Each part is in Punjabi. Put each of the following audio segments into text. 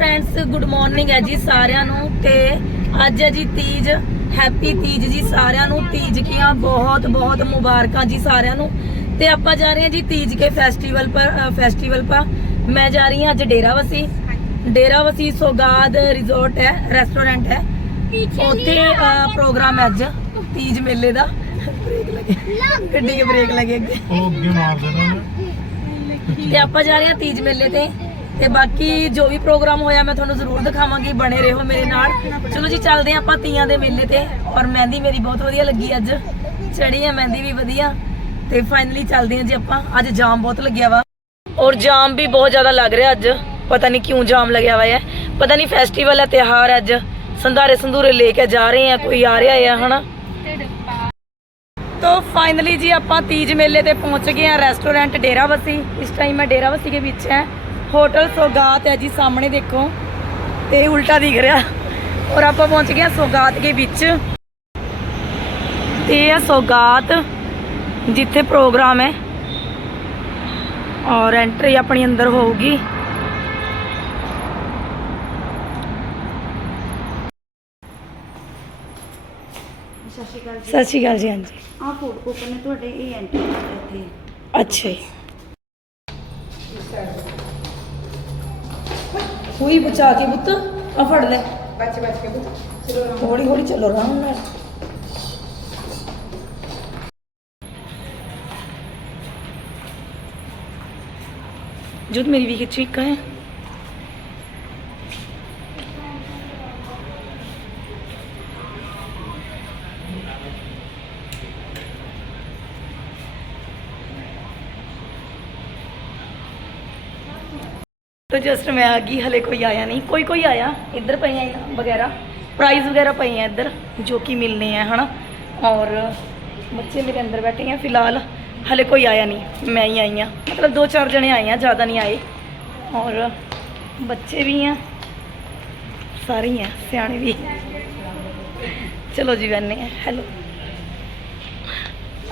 ਫਰੈਂਡਸ ਗੁੱਡ ਮਾਰਨਿੰਗ ਹੈ ਜੀ ਸਾਰਿਆਂ ਨੂੰ ਤੇ ਅੱਜ ਹੈ ਜੀ ਤੀਜ ਹੈਪੀ ਤੀਜ ਜੀ ਸਾਰਿਆਂ ਨੂੰ। ਤੀਜ ਕੀਆਂ ਬਹੁਤ ਬਹੁਤ ਮੁਬਾਰਕਾਂ ਜੀ ਸਾਰਿਆਂ ਨੂੰ। ਤੇ ਆਪਾਂ ਜਾ ਰਹੇ ਹਾਂ ਜੀ ਤੀਜ ਕੇ ਫੈਸਟੀਵਲ ਪਰ ਫੈਸਟੀਵਲ ਪਾ। ਮੈਂ ਜਾ ਰਹੀ ਹਾਂ ਅੱਜ ਡੇਰਾਵਸੀ। ਡੇਰਾਵਸੀ ਸੋਗਾਦ ਰਿਜ਼ੋਰਟ ਹੈ ਰੈਸਟੋਰੈਂਟ ਹੈ। ਉੱਥੇ ਪ੍ਰੋਗਰਾਮ ਹੈ ਅੱਜ ਤੀਜ ਮੇਲੇ ਦਾ। ਬ੍ਰੇਕ ਲੱਗੇ। ਗੱਡੀ ਕੇ ਬ੍ਰੇਕ ਲੱਗੇ ਅੱਗੇ। ਉਹ ਅੱਗੇ ਮਾਰ ਦੇਣਾ। ਤੇ ਆਪਾਂ ਜਾ ਰਹੇ ਹਾਂ ਤੀਜ ਮੇਲੇ ਤੇ। ਤੇ ਬਾਕੀ ਜੋ ਵੀ ਪ੍ਰੋਗਰਾਮ ਹੋਇਆ, ਮੈਂ ਤੁਹਾਨੂੰ ਜ਼ਰੂਰ ਦਿਖਾਵਾਂਗੀ, ਬਣੇ ਰਹੋ ਮੇਰੇ ਨਾਲ। ਚਲੋ ਜੀ, ਚੱਲਦੇ ਆਂ ਆਪਾਂ ਤੀਆਂ ਦੇ ਮੇਲੇ ਤੇ। ਔਰ ਮਹਿੰਦੀ ਮੇਰੀ ਬਹੁਤ ਵਧੀਆ ਲੱਗੀ ਅੱਜ। ਚੜੀ ਆ, ਮਹਿੰਦੀ ਵੀ ਵਧੀਆ। ਤੇ ਫਾਈਨਲੀ ਚੱਲਦੇ ਆਂ ਜੀ ਆਪਾਂ। ਅੱਜ ਜਾਮ ਬਹੁਤ ਲੱਗਿਆ ਵਾ। ਔਰ ਜਾਮ ਵੀ ਬਹੁਤ ਜ਼ਿਆਦਾ ਲੱਗ ਰਿਹਾ ਅੱਜ। ਪਤਾ ਨਹੀਂ ਕਿਉਂ ਜਾਮ ਲੱਗਿਆ ਵਾ ਹੈ ਪਤਾ ਨਹੀਂ ਫੈਸਟੀਵਲ ਹੈ ਤਿਹਾਰ ਅੱਜ। ਸੰਧਾਰੇ ਸੰਧੂਰੇ ਲੈ ਕੇ ਜਾ ਰਹੇ ਆ ਕੋਈ ਆ ਰਿਹਾ ਹੈ ਹਨਾ? ਤੋ ਫਾਈਨਲੀ ਜੀ ਆਪਾਂ ਤੀਜ ਮੇਲੇ ਤੇ ਪਹੁੰਚ ਗਏ ਆ ਰੈਸਟੋਰੈਂਟ ਡੇਰਾਵਸੀ ਇਸ ਟਾਈਮ ਮੈਂ ਡੇਰਾਵਸੀ ਦੇ ਵਿੱਚ ਹਾਂ। ਹੋਟਲ ਸੋਗਾਤ ਹੈ ਜੀ ਸਾਹਮਣੇ ਦੇਖੋ। ਤੇ ਉਲਟਾ ਦਿਖ ਰਿਹਾ। ਔਰ ਆਪਾਂ ਪਹੁੰਚ ਗਏ ਆ ਸੋਗਾਤ ਦੇ ਵਿੱਚ। ਤੇ ਇਹ ਸੋਗਾਤ ਜਿੱਥੇ ਪ੍ਰੋਗਰਾਮ ਹੈ। ਔਰ ਐਂਟਰੀ ਆਪਣੀ ਅੰਦਰ ਹੋਊਗੀ। ਸਤਿ ਸ਼੍ਰੀ ਅਕਾਲ ਜੀ। ਹਾਂਜੀ। ਆਹ ਫੂਡ ਕੋਪਨ ਨੇ ਤੁਹਾਡੇ ਇਹ ਐਂਟਰੀ ਇੱਥੇ ਅੱਛਾ ਜੀ। ਹੋਈ ਬਚਾ ਕੇ ਪੁੱਤ ਆ ਫੜ ਲੈ। ਬੱਚ ਬੱਚ ਕੇ ਪੁੱਤ। ਹੌਲੀ ਹੌਲੀ ਚੱਲੋ ਆਰਾਮ ਨਾਲ। ਜੁਦ ਮੇਰੀ ਵੀ ਖਿੱਚੀ ਇੱਕ ਹੈ। तो जस्ट मैं आ गई, हले कोई आया नहीं। कोई कोई आया, इधर पे हैं वगैरह। प्राइस वगैरह पे हैं इधर, जो कि मिलने हैं है ना और बच्चे मेरे अंदर बैठे हैं फ़िलहाल। हले कोई आया नहीं, मैं ही आई हाँ। मतलब दो चार जने आए हैं, ज़्यादा नहीं आए। और बच्चे भी हैं, सारे ही सियाने भी। चलो जी, बहने हेलो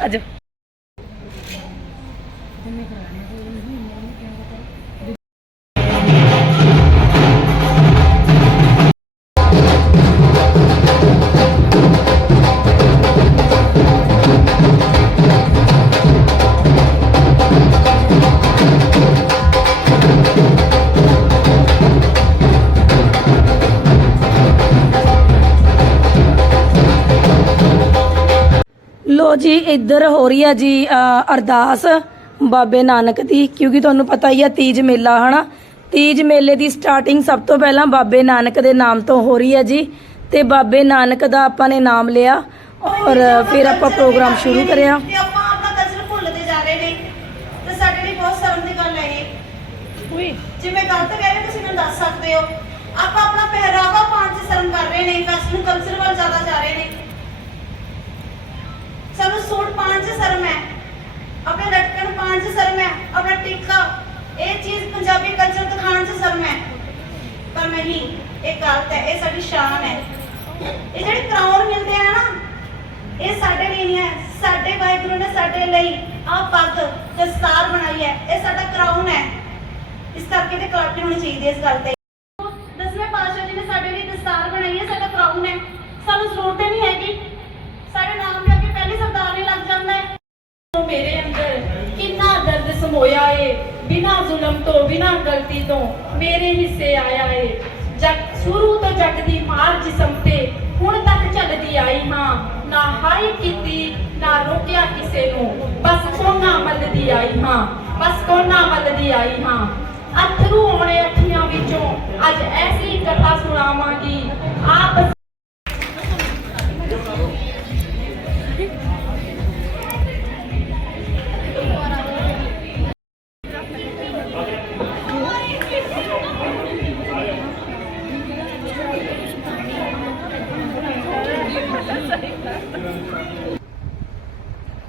आ ਲੋ ਜੀ ਇੱਧਰ ਹੋ ਰਹੀ ਹੈ ਜੀ ਅਰਦਾਸ ਬਾਬੇ ਨਾਨਕ ਦੀ ਕਿਉਂਕਿ ਤੁਹਾਨੂੰ ਪਤਾ ਹੀ ਹੈ ਤੀਜ ਮੇਲਾ ਹਨਾ? ਤੀਜ ਮੇਲੇ ਦੀ ਸਟਾਰਟਿੰਗ ਸਭ ਤੋਂ ਪਹਿਲਾਂ ਬਾਬੇ ਨਾਨਕ ਦੇ ਨਾਮ ਤੋਂ ਹੋ ਰਹੀ ਹੈ ਜੀ ਤੇ ਬਾਬੇ ਨਾਨਕ ਦਾ ਆਪਾਂ ਨੇ ਨਾਮ ਲਿਆ ਔਰ ਫਿਰ ਆਪਾਂ ਪ੍ਰੋਗਰਾਮ ਸ਼ੁਰੂ ਕਰਿਆ। ਤੇ ਆਪਾਂ ਆਪਣਾ ਕਲਚਰ ਭੁੱਲਦੇ ਜਾ ਰਹੇ ਨੇ ਤੇ ਸਾਡੇ ਲਈ ਬਹੁਤ ਸ਼ਰਮ ਦੀ ਗੱਲ ਹੈ ਇਹ। ਉਈ ਜੇ ਮੈਂ ਗਲਤ ਕਹਿ ਰਹੀ ਤੁਸੀਂ ਮੈਨੂੰ ਦੱਸ ਸਕਦੇ ਹੋ। ਆਪਾਂ ਆਪਣਾ ਪਹਿਰਾਵਾ ਪਾਉਣ 'ਚ ਸ਼ਰਮ ਕਰ ਰਹੇ ਨੇ ਵੈਸਟਰਨ ਕਲਚਰ ਵੱਲ ਜ਼ਿਆਦਾ ਜਾ ਰਹੇ ਨੇ। ਸਾਨੂੰ ਸੂਟ ਪਾਉਣ 'ਚ ਸ਼ਰਮ ਹੈ। ਆਪਣੇ ਲਟਕਣ ਪਾਉਣ 'ਚ ਸ਼ਰਮ ਹੈ। ਆਪਣਾ ਟਿੱਕਾ, ਇਹ ਚੀਜ਼ ਪੰਜਾਬੀ ਕਲਚਰ ਦਿਖਾਉਣ 'ਚ ਸ਼ਰਮ ਹੈ। ਪਰ ਨਹੀਂ, ਇਹ ਗਲਤ ਹੈ। ਇਹ ਸਾਡੀ ਸ਼ਾਨ ਹੈ। ਇਹ ਜਿਹੜੇ ਕਰਾਊਨ ਮਿਲਦੇ ਆ ਇਹ ਸਾਡੇ ਲਈ ਨਹੀਂ ਹੈ। ਸਾਡੇ ਵਾਹਿਗੁਰੂ ਨੇ ਸਾਡੇ ਲਈ ਆਹ ਪੱਗ ਦਸਤਾਰ ਬਣਾਈ ਹੈ। ਇਹ ਸਾਡਾ ਕਰਾਊਨ ਹੈ। ਇਸ ਕਰਕੇ ਤੇ ਕਲਾਪੀ ਹੋਣੀ ਚਾਹੀਦੀ ਹੈ ਇਸ ਗੱਲ ਤੇ। ਬਿਨਾ ਜ਼ੁਲਮ ਤੋਂ, ਬਿਨਾ ਗਲਤੀ ਤੋਂ ਮੇਰੇ ਹਿੱਸੇ ਆਇਆ ਏ। ਜੱਟ ਸ਼ੁਰੂ ਤੋਂ ਜੱਟ ਦੀ ਮਾਰ ਜਿਸਮ ਤੇ, ਹੁਣ ਤੱਕ ਚੱਲਦੀ ਆਈ ਹਾਂ ਨਾ ਹਾਈ ਕੀਤੀ, ਨਾ ਰੋਕਿਆ ਕਿਸੇ ਨੂੰ। ਬਸ ਕੋਨਾ ਮੱਲਦੀ ਆਈ ਹਾਂ ਬਸ ਕੋਨਾ ਮੱਲਦੀ ਆਈ ਹਾਂ ਅਥਰੂ ਆਉਣੇ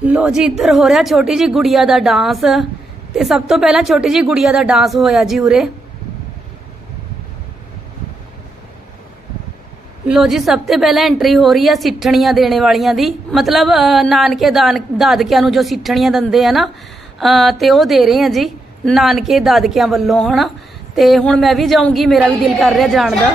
ਲੋ ਜੀ, ਇੱਧਰ ਹੋ ਰਿਹਾ ਛੋਟੀ ਜੀ ਗੁੜੀਆ ਦਾ ਡਾਂਸ। ਤੇ ਸਭ ਤੋਂ ਪਹਿਲਾਂ ਛੋਟੀ ਜੀ ਗੁੜੀਆ ਦਾ ਡਾਂਸ ਹੋਇਆ ਜੀ ਉਰੇ। ਲੋ ਜੀ, ਸਭ ਤੋਂ ਪਹਿਲਾਂ ਐਂਟਰੀ ਹੋ ਰਹੀ ਆ ਸਿੱਠਣੀਆਂ ਦੇਣੇ ਵਾਲੀਆਂ ਦੀ। ਮਤਲਬ ਨਾਨਕੇ ਦਾਨ ਦਾਦਕਿਆਂ ਨੂੰ ਜੋ ਸਿੱਠਣੀਆਂ ਦਿੰਦੇ ਆ ਨਾ ਤੇ ਉਹ ਦੇ ਰਹੇ ਆ ਜੀ, ਨਾਨਕੇ ਦਾਦਕਿਆਂ ਵੱਲੋਂ, ਹਨਾ? ਤੇ ਹੁਣ ਮੈਂ ਵੀ ਜਾਊਂਗੀ, ਮੇਰਾ ਵੀ ਦਿਲ ਕਰ ਰਿਹਾ ਜਾਣ ਦਾ।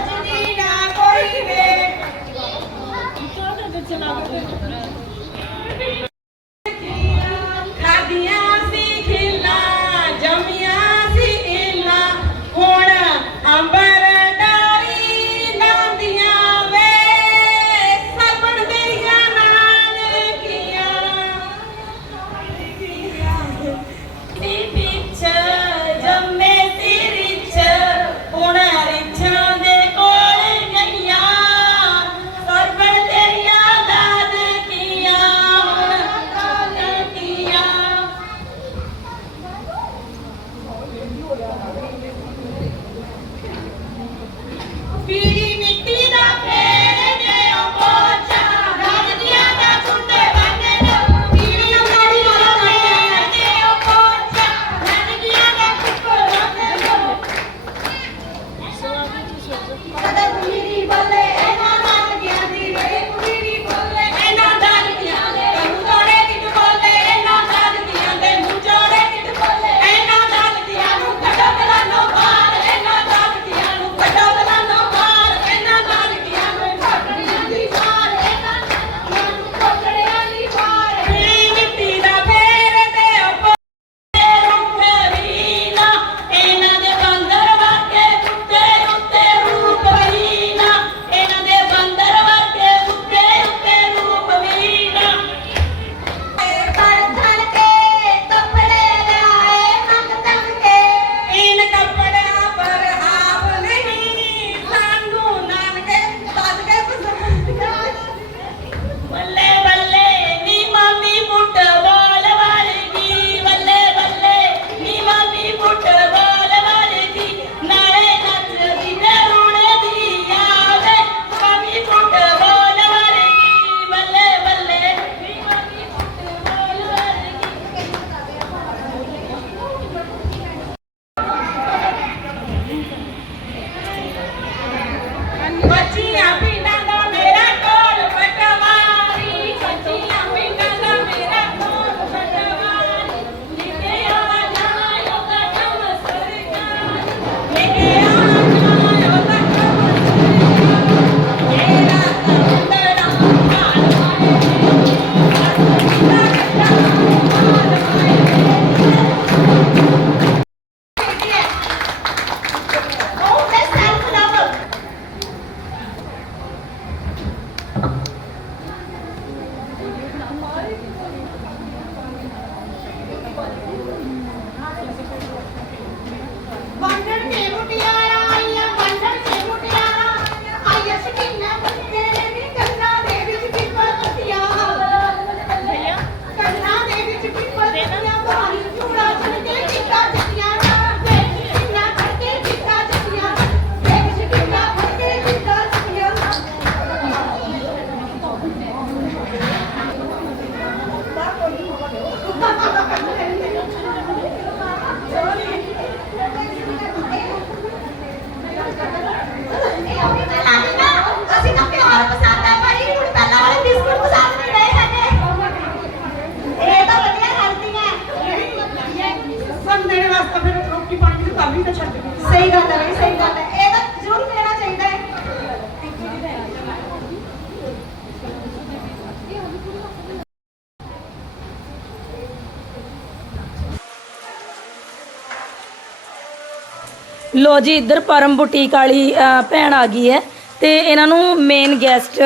ਲੋ ਜੀ, ਇੱਧਰ ਪਰਮ ਬੁਟੀਕ ਵਾਲੀ ਭੈਣ ਆ ਗਈ ਹੈ ਤੇ ਇਹਨਾਂ ਨੂੰ ਮੇਨ ਗੈਸਟ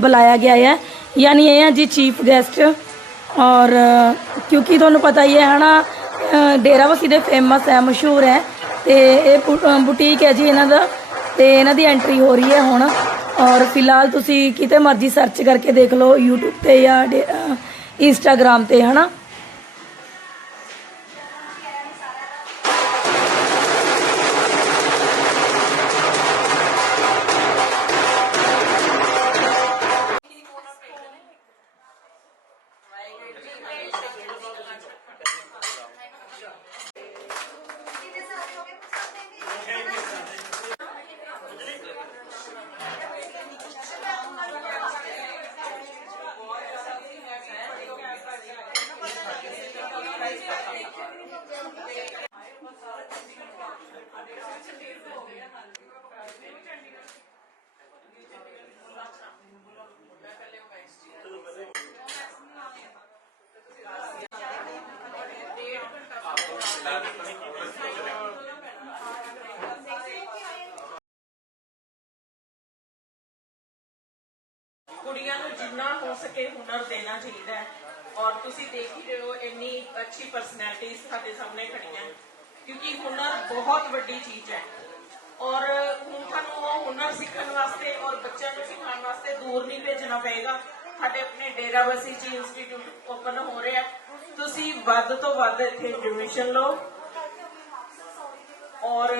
ਬੁਲਾਇਆ ਗਿਆ ਹੈ। ਯਾਨੀ ਇਹ ਹੈ ਜੀ ਚੀਫ ਗੈਸਟ ਔਰ, ਕਿਉਂਕਿ ਤੁਹਾਨੂੰ ਪਤਾ ਹੀ ਹੈ, ਹਨਾ ਡੇਰਾ ਵਸੀ ਦੇ ਫੇਮਸ ਹੈ, ਮਸ਼ਹੂਰ ਹੈ। ਤੇ ਇਹ ਬੁਟੀਕ ਹੈ ਜੀ ਇਹਨਾਂ ਦਾ, ਤੇ ਇਹਨਾਂ ਦੀ ਐਂਟਰੀ ਹੋ ਰਹੀ ਹੈ ਹੁਣ। ਔਰ ਫਿਲਹਾਲ ਤੁਸੀਂ ਕਿਤੇ ਮਰਜ਼ੀ ਸਰਚ ਕਰਕੇ ਦੇਖ ਲਓ YouTube ਤੇ ਜਾਂ Instagram ਤੇ, ਹਨਾ। ਕੁੜੀਆਂ ਨੂੰ ਜਿੰਨਾ ਹੋ ਸਕੇ ਹੁਨਰ ਦੇਣਾ ਚਾਹੀਦਾ ਹੈ। ਔਰ ਤੁਸੀਂ ਦੇਖ ਹੀ ਰਹੇ ਹੋ ਇੰਨੀ ਅੱਛੀ ਪਰਸਨੈਲਿਟੀ ਸਾਡੇ ਸਾਹਮਣੇ ਖੜੀਆਂ। ਕਿਉਂਕਿ ਹੁਨਰ ਬਹੁਤ ਵੱਡੀ ਚੀਜ਼ ਹੈ। ਔਰ ਹੁਣ ਤੁਹਾਨੂੰ ਉਹ ਹੁਨਰ ਸਿੱਖਣ ਵਾਸਤੇ ਔਰ ਬੱਚਿਆਂ ਨੂੰ ਸਿਖਾਉਣ ਵਾਸਤੇ ਦੂਰ ਨਹੀਂ ਭੇਜਣਾ ਪਏਗਾ। ਸਾਡੇ ਆਪਣੇ ਡੇਰਾਬੱਸੀ ਚ ਇੰਸਟੀਚਿਊਟ ਓਪਨ ਹੋ ਰਿਹਾ। ਤੁਸੀਂ ਵੱਧ ਤੋਂ ਵੱਧ ਇੱਥੇ ਐਡਮਿਸ਼ਨ ਲਓ। ਔਰ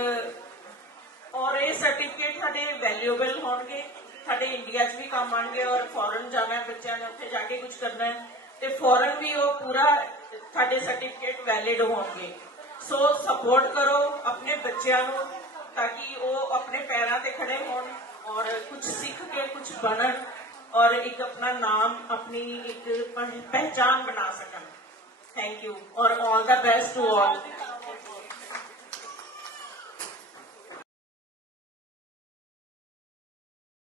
ਔਰ ਇਹ ਸਰਟੀਫਿਕੇਟ ਸਾਡੇ ਵੈਲਿਊਏਬਲ ਹੋਣਗੇ। ਸਾਡੇ ਇੰਡੀਆ 'ਚ ਵੀ ਕੰਮ ਆਣਗੇ ਔਰ ਫੋਰਨ ਜਾਣਾ ਹੈ ਬੱਚਿਆਂ ਨੇ, ਉੱਥੇ ਜਾ ਕੇ ਕੁਝ ਕਰਨਾ ਹੈ। ਤੇ ਫੋਰਨ ਵੀ ਉਹ ਪੂਰਾ ਸਾਡੇ ਸਰਟੀਫਿਕੇਟ ਵੈਲਿਡ ਹੋਣਗੇ। ਸੋ ਸਪੋਰਟ ਕਰੋ ਆਪਣੇ ਬੱਚਿਆਂ ਨੂੰ ਤਾਂ ਕਿ ਉਹ ਆਪਣੇ ਪੈਰਾਂ ਤੇ ਖੜੇ ਹੋਣ ਔਰ ਕੁਝ ਸਿੱਖ ਕੇ ਕੁਝ ਬਣਨ ਔਰ ਇੱਕ ਆਪਣਾ ਨਾਮ, ਆਪਣੀ ਇੱਕ ਪਹਿਚਾਨ ਬਣਾ ਸਕਣ। ਥੈਂਕ ਯੂ ਔਰ ਆਲ ਦਾ ਬੈਸਟ ਟੂ ਆਲ